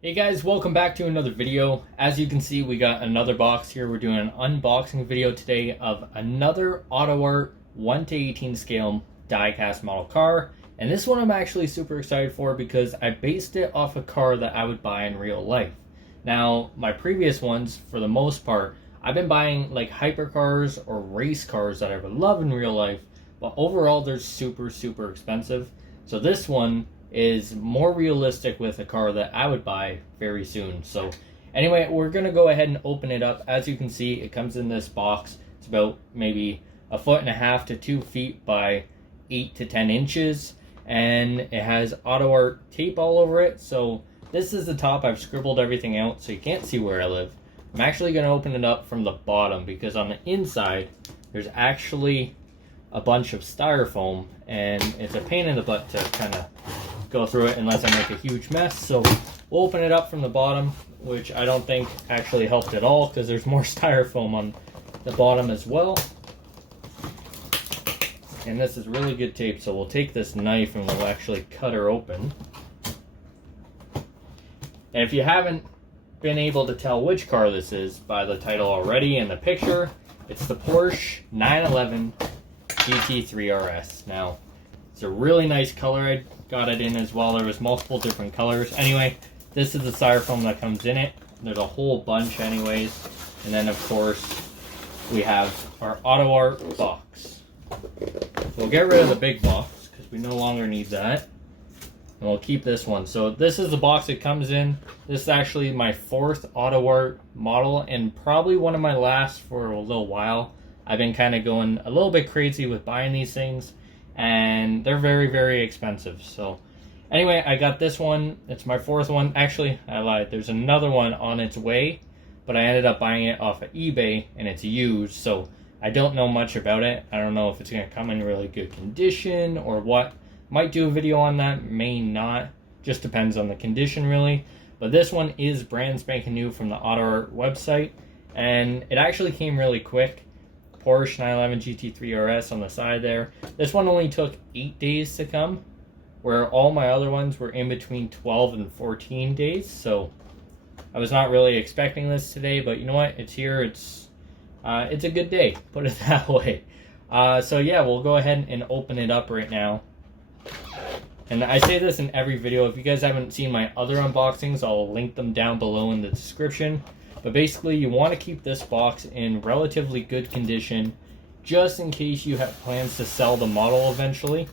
Hey guys, welcome back to another video. As you can see, we got another box here. We're doing an unboxing video today of another AutoArt 1:18 scale die-cast model car. And this one I'm actually super excited for because I based it off a car that I would buy in real life. Now, my previous ones, for the most part, I've been buying like hypercars or race cars that I would love in real life, but overall they're super expensive. So this one is more realistic with a car that I would buy very soon. So anyway, we're gonna go ahead and open it up. As you can see, it comes in this box. It's about maybe 1.5 to 2 feet by 8 to 10 inches, and it has AutoArt tape all over it. So this is the top. I've scribbled everything out so you can't see where I live. I'm actually gonna open it up from the bottom because on the inside there's actually a bunch of styrofoam, and it's a pain in the butt to kind of go through it unless I make a huge mess. So we'll open it up from the bottom, which I don't think actually helped at all because there's more styrofoam on the bottom as well. And this is really good tape, so we'll take this knife and we'll actually cut her open. And if you haven't been able to tell which car this is by the title already and the picture, it's the Porsche 911 GT3 RS. Now, it's a really nice color. I got it in as well. There was multiple different colors. Anyway, this is the styrofoam that comes in it. There's a whole bunch anyways. And then, of course, we have our AutoArt box. We'll get rid of the big box because we no longer need that. And we'll keep this one. So this is the box it comes in. This is actually my 4th AutoArt model and probably one of my last for a little while. I've been kind of going a little bit crazy with buying these things, and they're very expensive. So anyway, I got this one. It's my 4th one. Actually, I lied. There's another one on its way, but I ended up buying it off of eBay, and it's used, so I don't know much about it. I don't know if it's going to come in really good condition or what. Might do a video on that, may not. Just depends on the condition, really. But this one is brand spanking new from the AutoArt website, and it actually came really quick. Porsche 911 GT3 RS on the side there. This one only took 8 days to come, where all my other ones were in between 12 and 14 days. So I was not really expecting this today, but you know what? It's here. It's a good day, put it that way. So yeah, we'll go ahead and open it up right now. And I say this in every video. If you guys haven't seen my other unboxings, I'll link them down below in the description. But basically, you want to keep this box in relatively good condition just in case you have plans to sell the model eventually.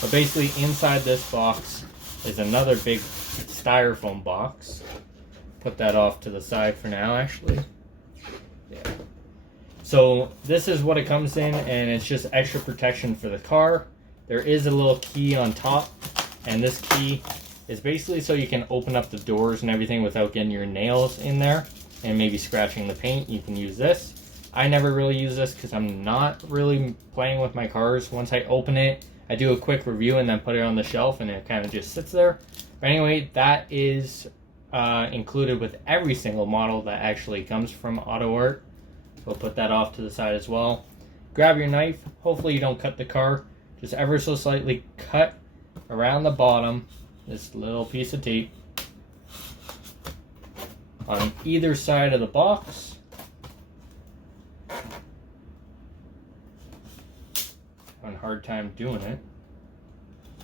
But basically, inside this box is another big styrofoam box. Put that off to the side for now, actually. Yeah. So this is what it comes in, and it's just extra protection for the car. There is a little key on top, and this key is basically so you can open up the doors and everything without getting your nails in there and maybe scratching the paint. You can use this. I never really use this because I'm not really playing with my cars. Once I open it, I do a quick review and then put it on the shelf, and it kind of just sits there. But anyway, that is included with every single model that actually comes from AutoArt. We'll put that off to the side as well. Grab your knife. Hopefully you don't cut the car. Just ever so slightly cut around the bottom this little piece of tape on either side of the box. Having a hard time doing it.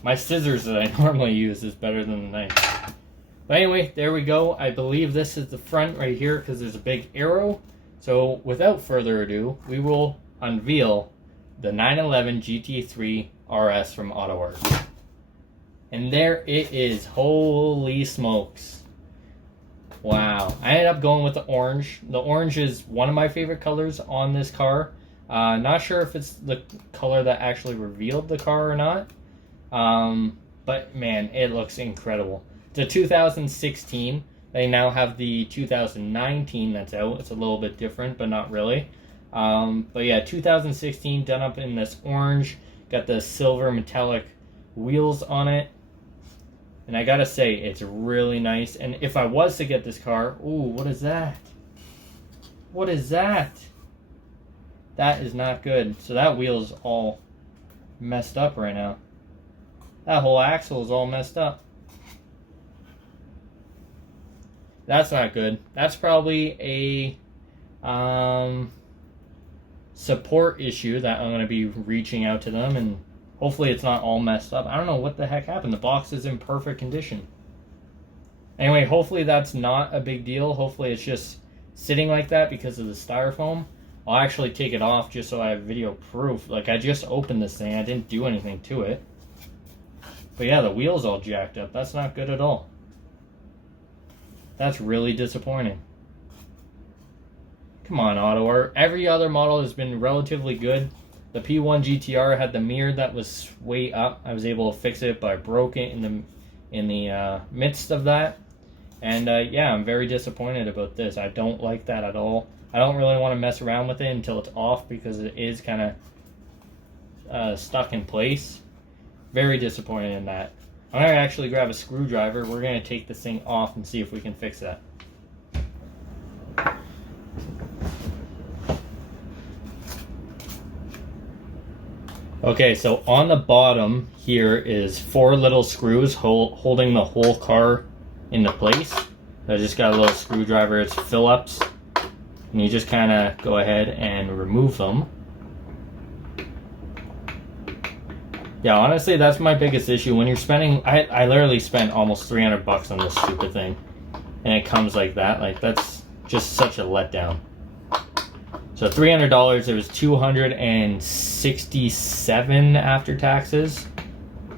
My scissors that I normally use is better than the knife. But anyway, there we go. I believe this is the front right here because there's a big arrow. So without further ado, we will unveil the 911 GT3 RS from AutoArt. And there it is. Holy smokes. Wow. I ended up going with the orange. The orange is one of my favorite colors on this car. Not sure if it's the color that actually revealed the car or not. But man, it looks incredible. It's a 2016. They now have the 2019 that's out. It's a little bit different, but not really. But yeah, 2016 done up in this orange. Got the silver metallic wheels on it. And I gotta say, it's really nice. And if I was to get this car... Ooh, what is that? What is that? That is not good. So that wheel's all messed up right now. That whole axle is all messed up. That's not good. That's probably a support issue that I'm going to be reaching out to them, and hopefully it's not all messed up. I don't know what the heck happened. The box is in perfect condition. Anyway, hopefully that's not a big deal. Hopefully it's just sitting like that because of the styrofoam. I'll actually take it off just so I have video proof. Like, I just opened this thing. I didn't do anything to it. But yeah, the wheel's all jacked up. That's not good at all. That's really disappointing. Come on, AutoArt. Every other model has been relatively good. The P1 GTR had the mirror that was way up. I was able to fix it, but I broke it in the midst of that. And yeah, I'm very disappointed about this. I don't like that at all. I don't really want to mess around with it until it's off because it is kind of stuck in place. Very disappointed in that. I'm going to actually grab a screwdriver. We're going to take this thing off and see if we can fix that. Okay, so on the bottom here is 4 little screws holding the whole car into place. I just got a little screwdriver. It's Phillips. And you just kind of go ahead and remove them. Yeah, honestly, that's my biggest issue. When you're spending... I literally spent almost $300 on this stupid thing. And it comes like that. Like, that's just such a letdown. So $300, it was $267 after taxes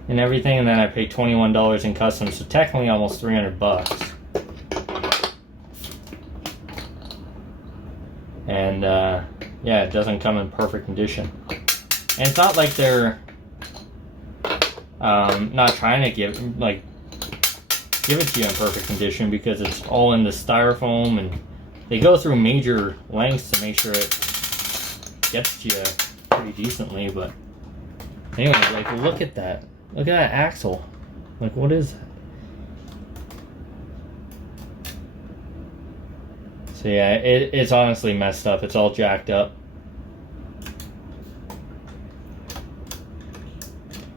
and everything, and then I paid $21 in customs, so technically almost $300. And yeah, it doesn't come in perfect condition. And it's not like they're not trying to give it to you in perfect condition, because it's all in the styrofoam, and they go through major lengths to make sure it gets to you pretty decently. But anyway, like, look at that. Look at that axle. Like, what is that? So yeah, it's honestly messed up. It's all jacked up.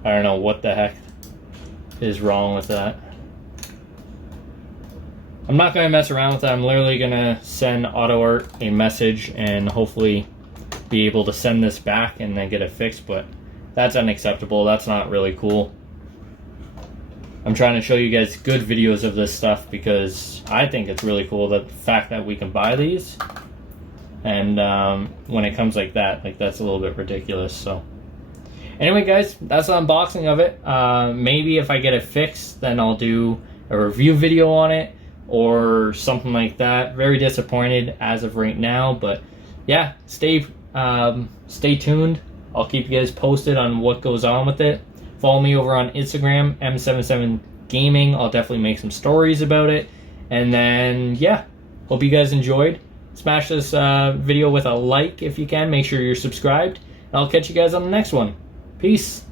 I don't know what the heck is wrong with that. I'm not going to mess around with that. I'm literally going to send AutoArt a message and hopefully be able to send this back and then get it fixed, but that's unacceptable. That's not really cool. I'm trying to show you guys good videos of this stuff because I think it's really cool, the fact that we can buy these. And when it comes like that, that's a little bit ridiculous. So anyway, guys, that's the unboxing of it. Maybe if I get it fixed, then I'll do a review video on it or something like that. Very disappointed as of right now, but yeah, stay tuned. I'll keep you guys posted on what goes on with it. Follow me over on Instagram, M77Gaming. I'll definitely make some stories about it. And then, yeah, hope you guys enjoyed. Smash this video with a like if you can. Make sure you're subscribed. And I'll catch you guys on the next one. Peace.